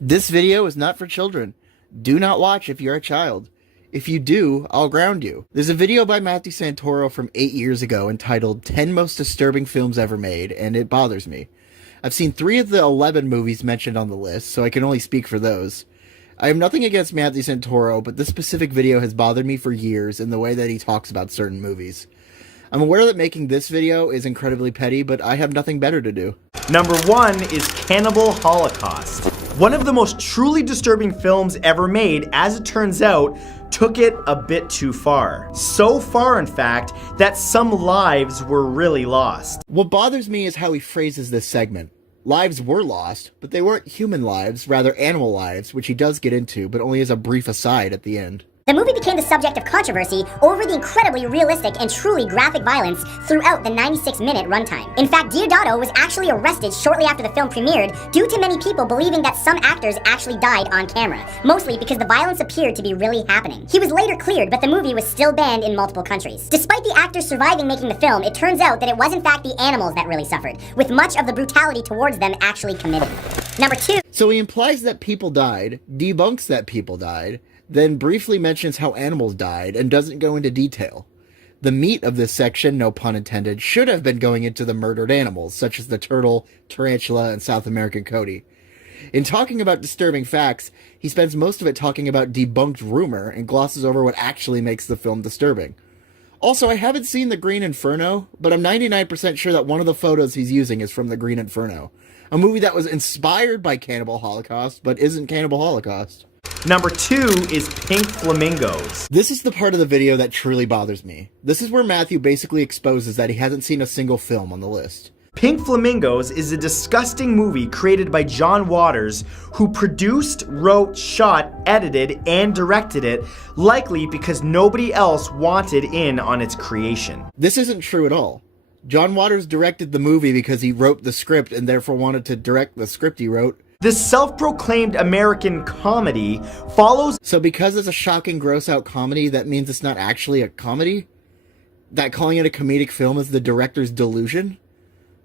This video is not for children. Do not watch if you're a child. If you do, I'll ground you. There's a video by Matthew Santoro from 8 years ago entitled 10 Most Disturbing Films Ever Made, and it bothers me. I've seen 3 of the 11 movies mentioned on the list, so I can only speak for those. I have nothing against Matthew Santoro, but this specific video has bothered me for years in the way that he talks about certain movies. I'm aware that making this video is incredibly petty, but I have nothing better to do. Number 1 is Cannibal Holocaust. One of the most truly disturbing films ever made, as it turns out, took it a bit too far. So far, in fact, that some lives were really lost. What bothers me is how he phrases this segment. Lives were lost, but they weren't human lives, rather animal lives, which he does get into, but only as a brief aside at the end. The movie became the subject of controversy over the incredibly realistic and truly graphic violence throughout the 96-minute runtime. In fact, Diodato was actually arrested shortly after the film premiered due to many people believing that some actors actually died on camera, mostly because the violence appeared to be really happening. He was later cleared, but the movie was still banned in multiple countries. Despite the actors surviving making the film, it turns out that it was in fact the animals that really suffered, with much of the brutality towards them actually committed. Number 2. So he implies that people died, debunks that people died, then briefly mentions how animals died and doesn't go into detail. The meat of this section, no pun intended, should have been going into the murdered animals, such as the turtle, tarantula, and South American coyote. In talking about disturbing facts, he spends most of it talking about debunked rumor and glosses over what actually makes the film disturbing. Also, I haven't seen The Green Inferno, but I'm 99% sure that one of the photos he's using is from The Green Inferno, a movie that was inspired by Cannibal Holocaust, but isn't Cannibal Holocaust. Number 2 is Pink Flamingos. This is the part of the video that truly bothers me. This is where Matthew basically exposes that he hasn't seen a single film on the list. Pink Flamingos is a disgusting movie created by John Waters, who produced, wrote, shot, edited, and directed it, likely because nobody else wanted in on its creation. This isn't true at all. John Waters directed the movie because he wrote the script and therefore wanted to direct the script he wrote. This self-proclaimed American comedy follows... So because it's a shocking, gross-out comedy, that means it's not actually a comedy? That calling it a comedic film is the director's delusion?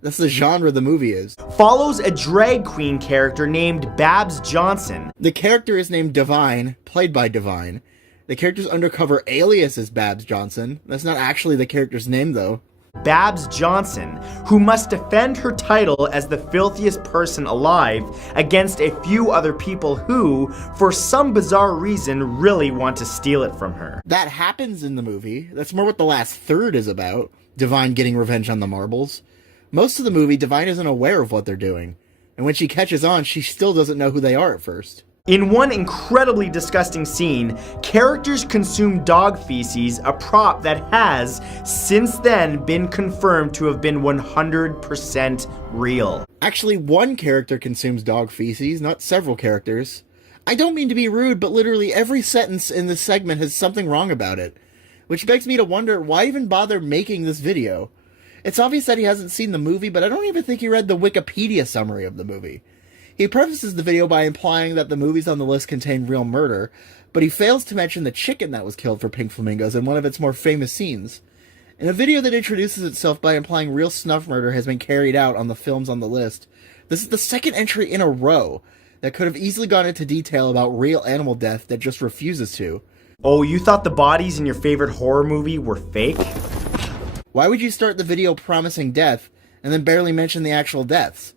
That's the genre the movie is. Follows a drag queen character named Babs Johnson. The character is named Divine, played by Divine. The character's undercover alias is Babs Johnson. That's not actually the character's name, though. Babs Johnson, who must defend her title as the filthiest person alive against a few other people who, for some bizarre reason, really want to steal it from her. That happens in the movie. That's more what the last third is about. Divine getting revenge on the marbles. Most of the movie, Divine isn't aware of what they're doing. And when she catches on, she still doesn't know who they are at first. In one incredibly disgusting scene, characters consume dog feces, a prop that has, since then, been confirmed to have been 100% real. Actually, one character consumes dog feces, not several characters. I don't mean to be rude, but literally every sentence in this segment has something wrong about it. Which begs me to wonder, why even bother making this video? It's obvious that he hasn't seen the movie, but I don't even think he read the Wikipedia summary of the movie. He prefaces the video by implying that the movies on the list contain real murder, but he fails to mention the chicken that was killed for Pink Flamingos in one of its more famous scenes. In a video that introduces itself by implying real snuff murder has been carried out on the films on the list, this is the second entry in a row that could have easily gone into detail about real animal death that just refuses to. Oh, you thought the bodies in your favorite horror movie were fake? Why would you start the video promising death and then barely mention the actual deaths?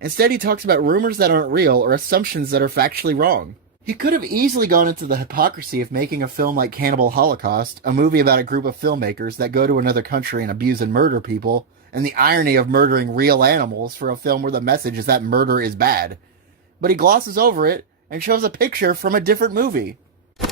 Instead, he talks about rumors that aren't real or assumptions that are factually wrong. He could have easily gone into the hypocrisy of making a film like Cannibal Holocaust, a movie about a group of filmmakers that go to another country and abuse and murder people, and the irony of murdering real animals for a film where the message is that murder is bad. But he glosses over it and shows a picture from a different movie.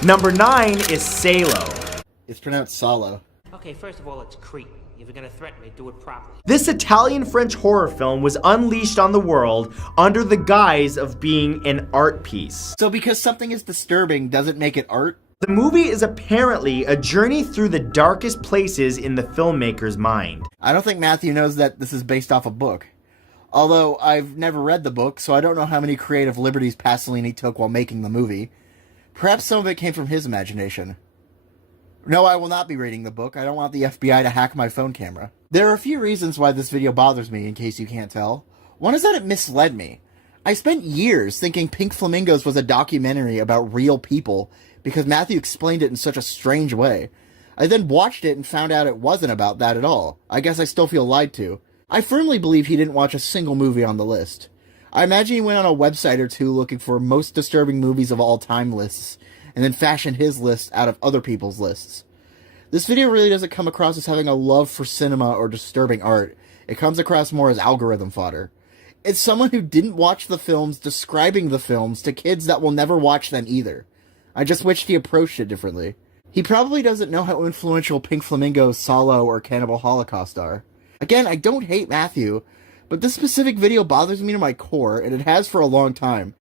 Number 9 is Salo. It's pronounced Salo. Okay, first of all, it's creep. If you're gonna threaten me, do it properly. This Italian-French horror film was unleashed on the world under the guise of being an art piece. So because something is disturbing doesn't make it art? The movie is apparently a journey through the darkest places in the filmmaker's mind. I don't think Matthew knows that this is based off a book. Although, I've never read the book, so I don't know how many creative liberties Pasolini took while making the movie. Perhaps some of it came from his imagination. No, I will not be reading the book. I don't want the FBI to hack my phone camera. There are a few reasons why this video bothers me, in case you can't tell. One is that it misled me. I spent years thinking Pink Flamingos was a documentary about real people because Matthew explained it in such a strange way. I then watched it and found out it wasn't about that at all. I guess I still feel lied to. I firmly believe he didn't watch a single movie on the list. I imagine he went on a website or two looking for most disturbing movies of all time lists, and then fashioned his list out of other people's lists. This video really doesn't come across as having a love for cinema or disturbing art. It comes across more as algorithm fodder. It's someone who didn't watch the films describing the films to kids that will never watch them either. I just wished he approached it differently. He probably doesn't know how influential Pink Flamingos, Solo, or Cannibal Holocaust are. Again, I don't hate Matthew, but this specific video bothers me to my core, and it has for a long time.